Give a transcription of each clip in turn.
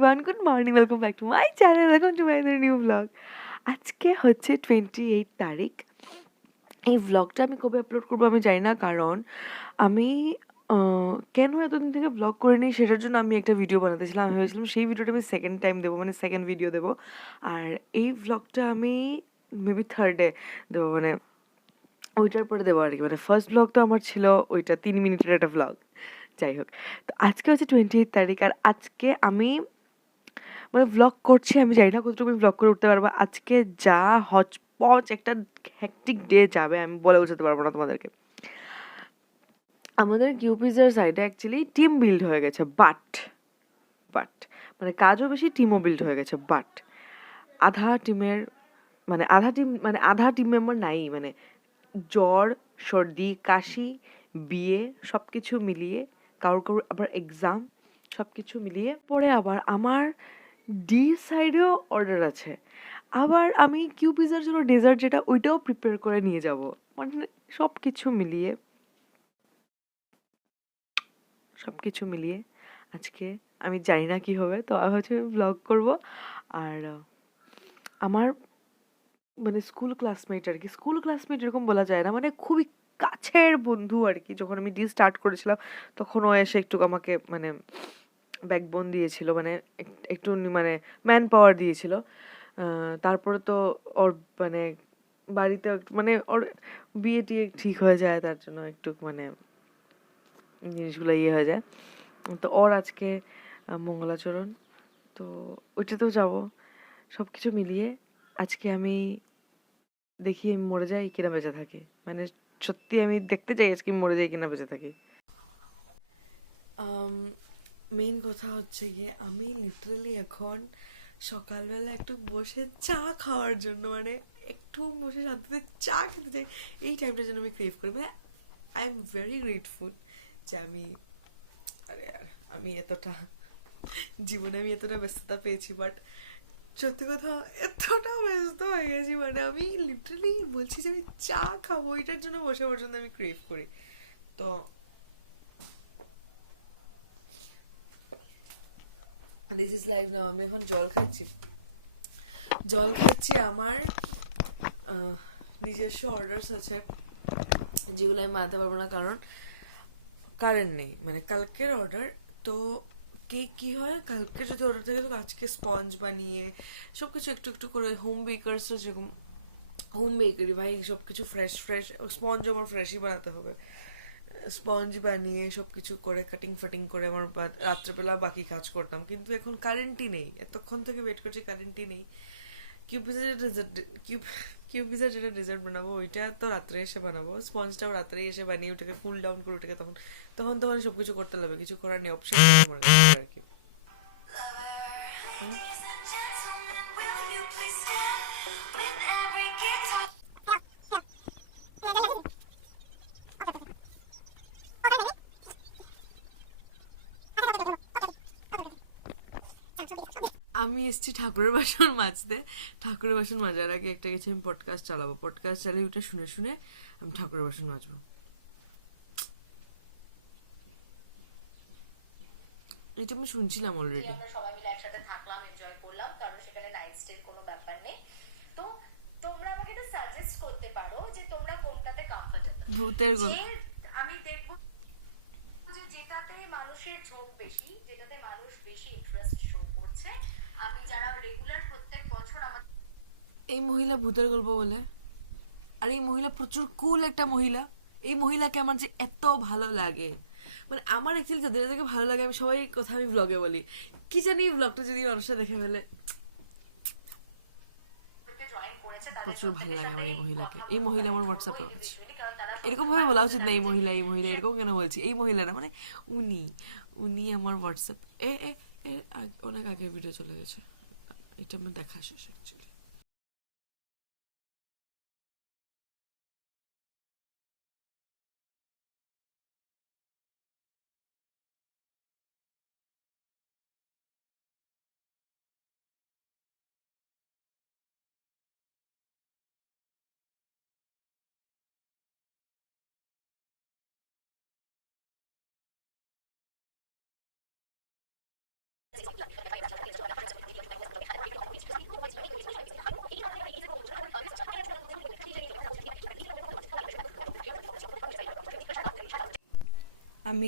Everyone, good morning, welcome back to my channel, welcome to my new blog. আজকে হচ্ছে 28 তারিখ। এই ব্লগটা আমি কবে আপলোড করবো আমি জানি না, কারণ আমি কেন এতদিন থেকে ব্লগ করিনি সেটার জন্য আমি একটা ভিডিও বানাতেছিলাম। আমি ভেবেছিলাম সেই ভিডিওটা আমি সেকেন্ড টাইম দেবো, মানে সেকেন্ড ভিডিও দেবো। আর এই ব্লগটা আমি মেবি থার্ডে দেবো, মানে ওইটার পরে দেবো আর কি। মানে ফার্স্ট ব্লগ তো আমার ছিল ওইটা 3 মিনিটের একটা ব্লগ। যাই হোক, তো আজকে হচ্ছে 28 তারিখ, আর আজকে আমি মানে ভ্লগ করছি, আমি জানি না কতটুকু আমি ভ্লগ করে উঠতে পারবো। আজকে যা হচপচ একটা হ্যাকটিক ডে যাবে আমি বলে বোঝাতে পারবো না তোমাদেরকে। আমাদের কিউপিজার সাইডে অ্যাকচুয়ালি টিম বিল্ড হয়ে গেছে, বাট বাট মানে কাজও বেশি, টিমও বিল্ড হয়ে গেছে, বাট আধা টিমের আধা টিম মেম্বার নাই। মানে জ্বর, সর্দি, কাশি, বিয়ে সব কিছু মিলিয়ে, কারোর কারোর আবার এক্সাম, সব কিছু মিলিয়ে পরে আবার আমার ডি সাইডেও অর্ডার আছে। আবার আমি কিউ পিজার জন্য ডেজার্ট যেটা ওইটাও প্রিপেয়ার করে নিয়ে যাব। মানে সব কিছু মিলিয়ে আজকে আমি জানি না কি হবে, তো আমি হচ্ছে ব্লগ করব। আর আমার মানে স্কুল ক্লাসমেট আর কি, স্কুল ক্লাসমেট এরকম বলা যায় না, মানে খুবই কাছের বন্ধু আর কি। যখন আমি ডি স্টার্ট করেছিলাম তখন ও এসে একটু আমাকে মানে ব্যাকবোন দিয়েছিল, মানে একটু মানে ম্যান পাওয়ার দিয়েছিল। তারপরে তো ওর মানে বাড়িতে মানে ওর বিয়ে টিয়ে ঠিক হয়ে যায়, তার জন্য একটু মানে জিনিসগুলো ইয়ে হয়ে যায়। তো ওর আজকে মঙ্গলাচরণ, তো ওইটাতেও যাবো। সব কিছু মিলিয়ে আজকে আমি দেখি আমি মরে যাই কিনা বেঁচে থাকি। মানে সত্যি আমি দেখতে চাই আজকে মরে যাই কিনা বেঁচে থাকি। মেইন কথা হচ্ছে গিয়ে আমি লিটারালি এখন সকালবেলা একটু বসে চা খাওয়ার জন্য, মানে একটু বসে শান্তিতে চা খেতে চাই। এই টাইমটার জন্য আমি ক্রেভ করি। মানে আই এম ভেরি গ্রেটফুল যে আরে আমি এতটা জীবনে আমি এতটা ব্যস্ততা পেয়েছি, বাট সত্যি কথা এতটা ব্যস্ত হয়ে গেছি, মানে আমি লিটারালি বলছি যে আমি চা খাবো, এটার জন্য বসে পর্যন্ত আমি ক্রেভ করি। তো দিস ইজ লাইফ নাও। আমি এখন জল খাচ্ছি। আমার নিজস্ব অর্ডারস আছে যেগুলো আমি মানতে পারবো না, কারণ কারেন্ট নেই। মানে কালকের অর্ডার, তো কি হয়, কালকে যদি অর্ডার থাকে তো আজকে স্পঞ্জ বানিয়ে সবকিছু একটু একটু করে হোম বেকার্স যেরকম হোম বেকারি ভাই সবকিছু ফ্রেশ ফ্রেশ, স্পঞ্জ আমার ফ্রেশই বানাতে হবে। স্পঞ্জ বানিয়ে সবকিছু করে কাটিং ফাটিং করে আমার রাত্রেবেলা বাকি কাজ করতাম, কিন্তু এখন কারেন্টই নেই। এতক্ষণ থেকে ওয়েট করছি, কারেন্টই নেই। কিউব পিজা যেটা ডেজার্ট কিউব পিজা যেটা ডেজার্ট বানাবো ওইটা তো রাত্রে এসে বানাবো, স্পঞ্জটাও রাত্রে এসে বানিয়ে ওটাকে কুল ডাউন করে ওটাকে তখন তখন তখন সবকিছু করতে লাগবে, কিছু করার নেই, অপশন আমার কাছে আর কি। আমি এসেছি ঠাকুরের বাসন মাজতে। ঠাকুরের বাসন মাজার আগে একটা কিছু আমি পডকাস্ট চালাবো, পডকাস্ট চালিয়ে ওটা শুনে শুনে আমি ঠাকুরের বাসন মাজবো। এটা আমি শুনছিলাম অলরেডি। আমরা সবাই মিলে একসাথে থাকলাম, এনজয় করলাম, কারণ সেখানে নাইট স্টের কোনো ব্যাপার নেই। তো তোমরা আমাকে একটু সাজেস্ট করতে পারো যে তোমরা কোনটাতে কমফোর্টেবল। ভূতের যে গল্প। আমি দেখবো যে যেটাতে মানুষের ঝোঁক বেশি, যেটাতে মানুষ বেশি ইন্টারেস্ট শো করছে। আমি যারা রেগুলার প্রত্যেক বছর আমার এই মহিলা ভূতের গল্প বলে, আর এই মহিলা প্রচুর কুল একটা মহিলা। এই মহিলাকে আমার যে এত ভালো লাগে, মানে আমার অ্যাকচুয়ালি যাদের যাদেরকে ভালো লাগে আমি সবাই কথা আমি ব্লগে বলি। কি জানি ব্লগটা যদি মানুষরা দেখে ফেলে, জয়েন করেছে তাদের প্রচুর ভালো প্রত্যেকের লাগে আমার সাথেই এই মহিলাকে। কথা এই বলবো মহিলা আমার কানেক্ট হোয়াটসঅ্যাপে করবো আছে। ইন্ডিভিজুয়ালি, কারণ তারা এরকম প্রথমবার ভাবে বলা বলতে উচিত না থাকে এই যে মহিলা এই মহিলা, এরকম কেন বলছি এই মহিলা না, মানে উনি উনি আমার হোয়াটসঅ্যাপ এ এ এ অনেক আগে ভিডিও চলে গেছে, এটা আমার দেখা শেষ অ্যাকচুয়ালি।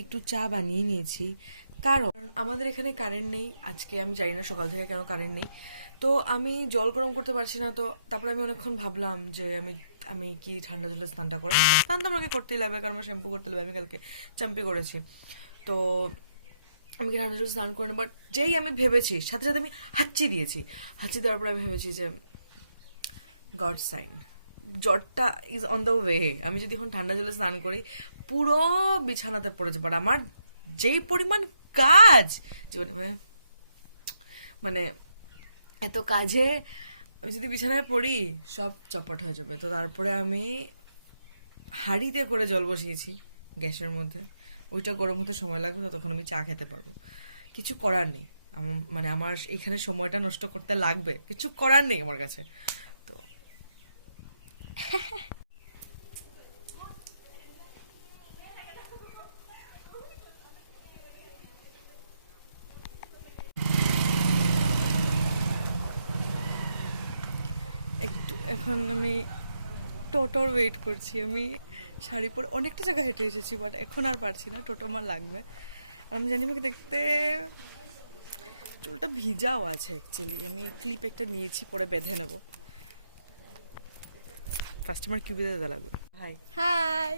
একটু চা বানিয়ে নিয়েছি, কারণ আমাদের এখানে কারেন্ট নেই আজকে। আমি জানি না সকাল থেকে কেন কারেন্ট নেই, তো আমি জল গরম করতে পারছি না। তো তারপরে আমি অনেকক্ষণ ভাবলাম যে আমি আমি কি ঠান্ডা জলে স্নানটা করি। স্নান তো আমাকে করতেই লাগবে, কারণ আমার শ্যাম্পু করতে লাগবে, আমি কালকে চাম্পি করেছি। তো আমি কি ঠান্ডা জলে স্নান করি না, বাট যেই আমি ভেবেছি সাথে সাথে আমি হাঁচি দিয়েছি। হাঁচি দেওয়ার পরে আমি ভেবেছি যে গড সাইন, জ্বরটা ইজ অন দ্য ওয়ে। আমি যদি এখন ঠান্ডা জলে স্নান করি পুরো বিছানাতে পড়ে যাবে। আর আমার যেই পরিমাণ কাজ জীবনে, মানে এত কাজে আমি যদি বিছানায় পড়ি সব চপট হয়ে যাবে। তো তারপরে আমি হাঁড়িতে করে জল বসিয়েছি গ্যাসের মধ্যে, ওইটা গরম হতে সময় লাগবে, তখন আমি চা খেতে পারবো। কিছু করার নেই, মানে আমার এখানে সময়টা নষ্ট করতে লাগবে, কিছু করার নেই আমার কাছে। তো এখন আমি টোটোর ওয়েট করছি। আমি শাড়ি পরে অনেকটা জায়গায় হেঁটে এসেছি, বাট এখন আর পারছি না, টোটো আমার লাগবে। আমি জানি আমাকে দেখতে চুলটা ভিজাও আছে অ্যাকচুয়ালি, আমি ক্লিপ একটা নিয়েছি, পরে বেঁধে নেবো। কাস্টমার কিউবিতে দাঁড়াবে ভাই, হাই।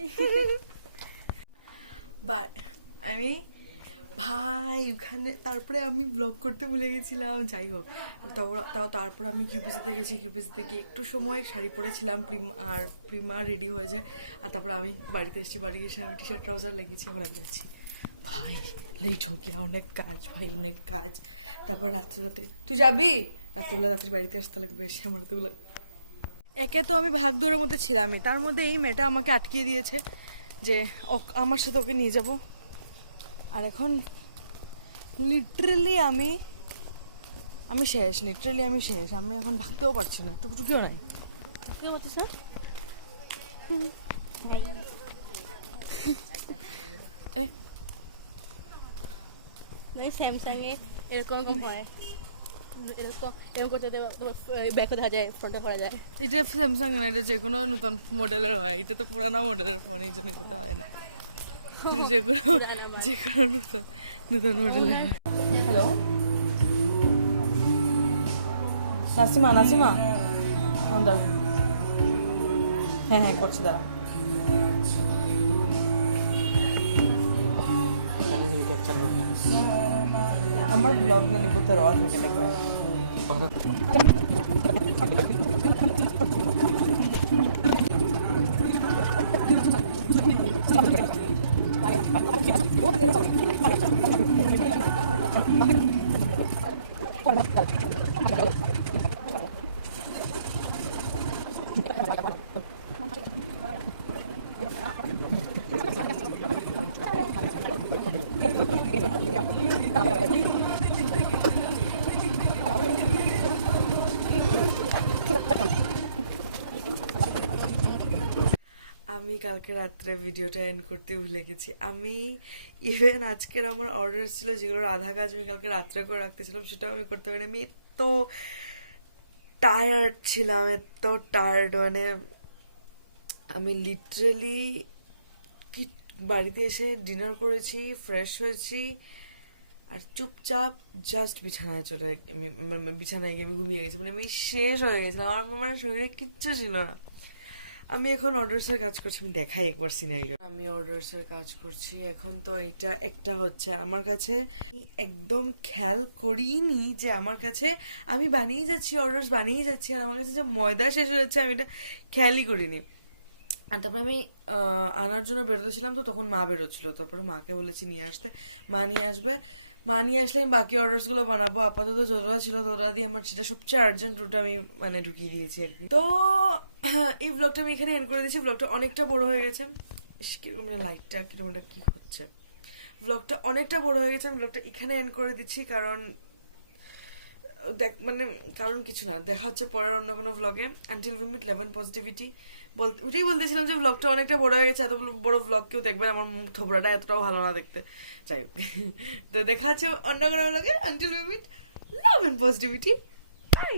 বাট আমি ভাই ওখানে তারপরে আমি ব্লগ করতে ভুলে গেছিলাম। যাই হোক, তাও তারপর আমি কিউপিসিতে গেছি, কিউপিসিতে গিয়ে একটু সময় শাড়ি পরেছিলাম, আর প্রিমা রেডি হয়েছে। আর তারপর আমি বাড়িতে এসেছি, বাড়ি এসে আমি টি শার্ট ট্রাউজার লেগেছি, আমরা যাচ্ছি। ভাই লেট হয়ে গিয়া, অনেক কাজ ভাই, অনেক কাজ। তারপর রাত্রে তুই যাবি রাত্রে বাড়িতে আসতে লাগবে, এসে আমার তো একে তো আমি ভাগ দৌড়ের মধ্যে ছিলাম, তার মধ্যে এই মেয়েটা আমাকে আটকিয়ে দিয়েছে যে আমার সাথে ওকে নিয়ে যাব। আর এখন লিটারেলি আমি শেষ, লিটারেলি আমি শেষ। আমি এখন ভাগতেও পারছি না, একটু কেউ নাই, কেউ পারছিস না। স্যামসাং এ এরকম এরকম হয়, এরকম এরকম করতে তোমার ব্যাকও দেখা যায়, ফ্রন্টে করা যায়। এটা স্যামসাং না, এটা যে কোনো নতুন মডেলের হয়, এটা তো পুরানো মডেলের ফোন, এই জন্য পুরানা মাল। নতুন model. Hello Nasima, Nasima phone দাও। হ্যাঁ হ্যাঁ করছি, দাঁড়া। আমার ব্লগ না করতে রওয়া থেকে দেখবে। আমি কালকে রাত্রে ভিডিওটা এন্ড করতে ভুলে গেছি। আমি ইভেন আজকের আমার অর্ডার ছিল যেগুলোর আধা কাজ আমি কালকে রাত্রে করে রাখতেছিলাম, সেটাও আমি করতে পারিনি। আমি এত টায়ার্ড ছিলাম, এত টায়ার্ড, মানে আমি লিটারেলি বাড়িতে এসে ডিনার করেছি, ফ্রেশ হয়েছি, আর চুপচাপ জাস্ট বিছানায় চলে বিছানায় গিয়ে আমি ঘুমিয়ে গেছি। মানে আমি শেষ হয়ে গেছিলাম, আমার শরীরে কিচ্ছু ছিল না। আমি এখন অর্ডার্সের কাজ করছি, আমি দেখাই একবার সিনারিও। আমি অর্ডার্সের কাজ করছি এখন। তো এটা একটা হচ্ছে আমার কাছে একদম খেয়াল করিনি যে আমার কাছে আমি বানিয়ে যাচ্ছি, অর্ডার্স বানিয়ে যাচ্ছি, আর আমার কাছে যে ময়দা শেষ হয়ে যাচ্ছে আমি এটা খেয়ালই করিনি। আর তারপরে আমি আনার জন্য বেরোতেছিলাম, তো তখন মা বেরোচ্ছিল, তারপরে মাকে বলেছি নিয়ে আসতে, মা নিয়ে আসবে। মা নিয়ে আসলে আমি বাকি অর্ডার্স গুলো বানাবো। আপাতত যতটা ছিল ততটা দিয়ে আমার সেটা সবচেয়ে আর্জেন্ট রুট আমি মানে ঢুকিয়ে দিয়েছি আর কি। তো এই ব্লগটা আমি এখানে এন্ড করে দিয়েছি। ব্লগটা অনেকটা বড় হয়ে গেছে, কিরকম লাইটটা কিরকম কি হচ্ছে, ব্লগটা অনেকটা বড় হয়ে গেছে। আমি ব্লগটা এখানে এন্ড করে দিচ্ছি, কারণ মানে কারণ কিছু না, দেখা হচ্ছে পরের অন্য কোনো ব্লগে। Until we meet, love and positivity. ওটাই বলতেছিলাম যে ব্লগটা অনেকটা বড় হয়ে গেছে, এত বড় ব্লগ কেউ দেখবে, আমার থোবড়াটা এতটাও ভালো না দেখতে। যাই হোক, তো দেখা হচ্ছে অন্য কোনো ব্লগে। Until we meet, love and positivity, by.